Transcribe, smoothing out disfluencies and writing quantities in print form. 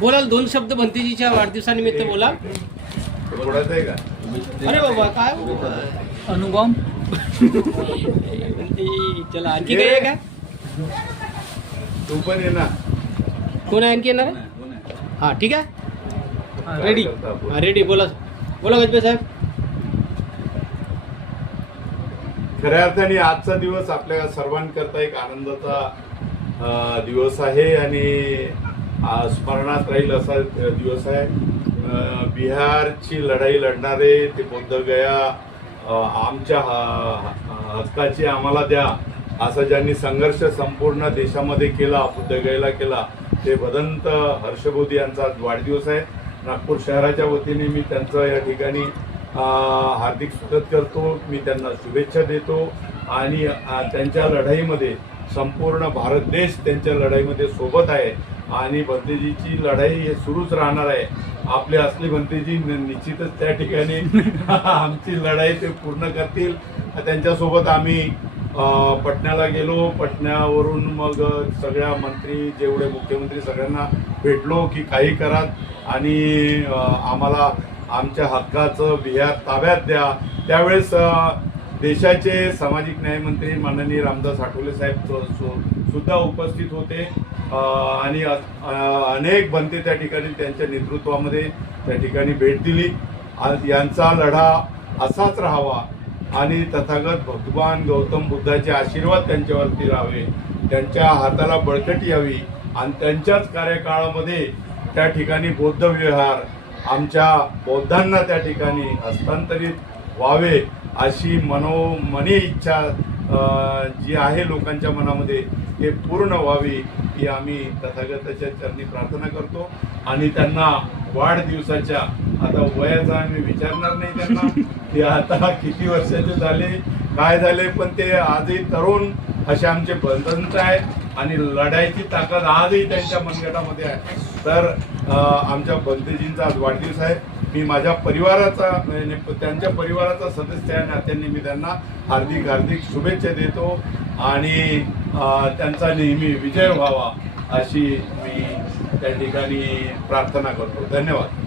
बोला, 2 शब्द भंतेजीच्या वाढदिवसानिमित्त बोला. बोलायचं आहे का? अरे बाबा काय अनुपम भंती. चला आणखी काही आहे का? तू पण ये ना. कोण आहे आणखी येणार? हा ठीक आहे, रेडी. रेडी. बोला बोला गजबे साहेब. खऱ्या अर्थाने आजचा दिवस आपल्या सर्वांकरता एक आनंदाचा दिवस आहे आणि स्मरणात राहील असा दिवस आहे. बिहारची लढाई लढणारे ते बोधगया आमच्या हक्काची आम्हाला द्या असा ज्यांनी संघर्ष संपूर्ण देशामध्ये केला, बुद्धगयेला केला, ते भदंत हर्षबोधी यांचा आज वाढदिवस आहे. नागपूर शहराच्या वतीने मी त्यांचं या ठिकाणी हार्दिक स्वागत करतो. मी त्यांना शुभेच्छा देतो आणि त्यांच्या लढाईमध्ये संपूर्ण भारत देश त्यांच्या लढाईमध्ये सोबत आहे आणि भंतेजीची लढाई हे सुरूच राहणार आहे. आपले असली भंतेजी निश्चितच त्या ठिकाणी आमची लढाई ते पूर्ण करतील. त्यांच्यासोबत आम्ही पटण्याला गेलो. पटण्यावरून मग सगळ्या मंत्री, जेवढे मुख्यमंत्री, सगळ्यांना भेटलो की काही करा आणि आम्हाला आमच्या हक्काचं बिहार ताब्यात द्या. त्यावेळेस देशाचे सामाजिक न्याय मंत्री माननीय रामदास आठवले साहेब सुद्धा उपस्थित होते आणि अनेक भंते त्या ठिकाणी त्यांच्या नेतृत्वामध्ये त्या ठिकाणी भेट दिली. आज यांचा लढा असाच राहावा आणि तथागत भगवान गौतम बुद्धाचे आशीर्वाद त्यांच्यावरती राहावे, त्यांच्या हाताला बळकटी यावी आणि त्यांच्याच कार्यकाळामध्ये त्या ठिकाणी बौद्ध विहार आमच्या बौद्धांना त्या ठिकाणी हस्तांतरित व्हावे अशी मनोमनी इच्छा जी आहे लोकांच्या मनामध्ये ते पूर्ण व्हावी ही आम्ही तथागताच्या चरणी प्रार्थना करतो. आणि त्यांना वाढदिवसाच्या, आता वयाचा आम्ही विचारणार नाही त्यांना की आता किती वर्षाचे झाले काय झाले, पण ते आजही तरुण असे आमचे बंधनच आहेत आणि लढाईची ताकद आजही त्यांच्या मनगटामध्ये आहे. तर आमच्या भंतेजींचा आज वाढदिवस आहे. मी माझ्या परिवाराचा, त्यांच्या परिवाराचा सदस्य आहे, नात्यांनी मी त्यांना हार्दिक हार्दिक शुभेच्छा देतो आणि त्यांचा नेहमी विजय व्हावा अशी मी त्या ठिकाणी प्रार्थना करतो. धन्यवाद.